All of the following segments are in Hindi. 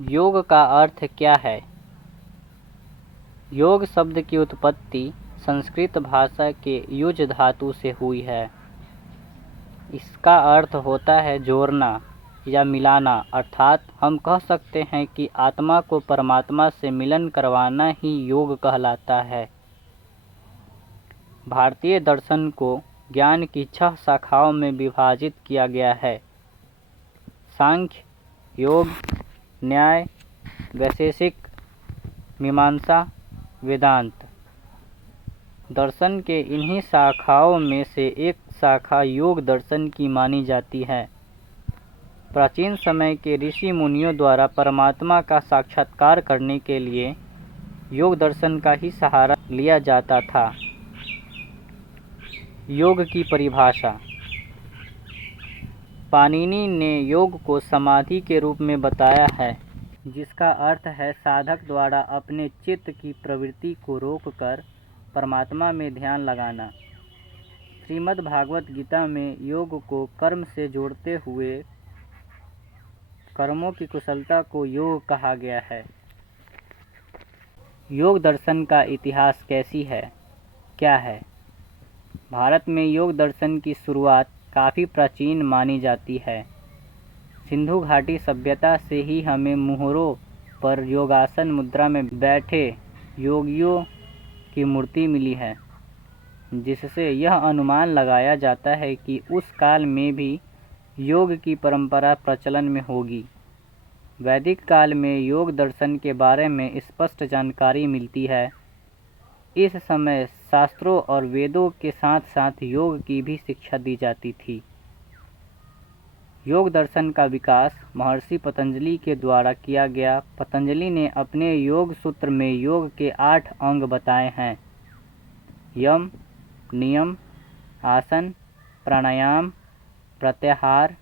योग का अर्थ क्या है? योग शब्द की उत्पत्ति संस्कृत भाषा के युज धातु से हुई है। इसका अर्थ होता है जोड़ना या मिलाना, अर्थात हम कह सकते हैं कि आत्मा को परमात्मा से मिलन करवाना ही योग कहलाता है। भारतीय दर्शन को ज्ञान की 6 शाखाओं में विभाजित किया गया है: सांख्य, योग, न्याय, वैशेषिक, मीमांसा, वेदांत। दर्शन के इन्हीं शाखाओं में से एक शाखा योग दर्शन की मानी जाती है। प्राचीन समय के ऋषि मुनियों द्वारा परमात्मा का साक्षात्कार करने के लिए योग दर्शन का ही सहारा लिया जाता था। योग की परिभाषा। पाणिनि ने योग को समाधि के रूप में बताया है, जिसका अर्थ है साधक द्वारा अपने चित्त की प्रवृत्ति को रोककर परमात्मा में ध्यान लगाना। श्रीमद् भागवत गीता में योग को कर्म से जोड़ते हुए कर्मों की कुशलता को योग कहा गया है। योग दर्शन का इतिहास कैसी है, क्या है? भारत में योग दर्शन की शुरुआत काफ़ी प्राचीन मानी जाती है। सिंधु घाटी सभ्यता से ही हमें मुहरों पर योगासन मुद्रा में बैठे योगियों की मूर्ति मिली है, जिससे यह अनुमान लगाया जाता है कि उस काल में भी योग की परंपरा प्रचलन में होगी। वैदिक काल में योग दर्शन के बारे में स्पष्ट जानकारी मिलती है। इस समय शास्त्रों और वेदों के साथ साथ योग की भी शिक्षा दी जाती थी। योग दर्शन का विकास महर्षि पतंजलि के द्वारा किया गया। पतंजलि ने अपने योग सूत्र में योग के 8 अंग बताए हैं: यम, नियम, आसन, प्राणायाम, प्रत्याहार,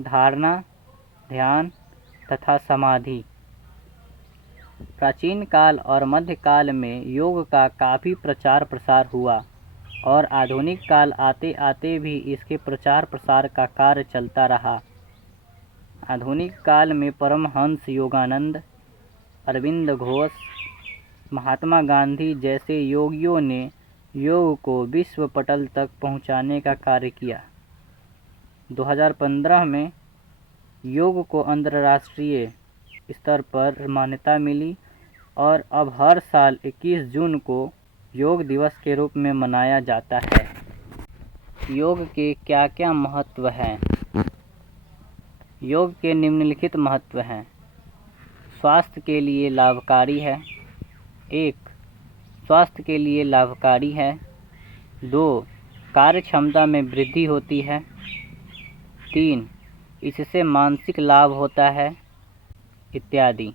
धारणा, ध्यान तथा समाधि। प्राचीन काल और मध्यकाल में योग का काफ़ी प्रचार प्रसार हुआ और आधुनिक काल आते आते भी इसके प्रचार प्रसार का कार्य चलता रहा। आधुनिक काल में परमहंस योगानंद, अरविंद घोष, महात्मा गांधी जैसे योगियों ने योग को विश्व पटल तक पहुंचाने का कार्य किया। 2015 में योग को अंतर्राष्ट्रीय स्तर पर मान्यता मिली और अब हर साल 21 जून को योग दिवस के रूप में मनाया जाता है। योग के क्या क्या महत्व हैं? योग के निम्नलिखित महत्व हैं। स्वास्थ्य के लिए लाभकारी है। 1. स्वास्थ्य के लिए लाभकारी है। 2. कार्य क्षमता में वृद्धि होती है। 3. इससे मानसिक लाभ होता है, इत्यादि।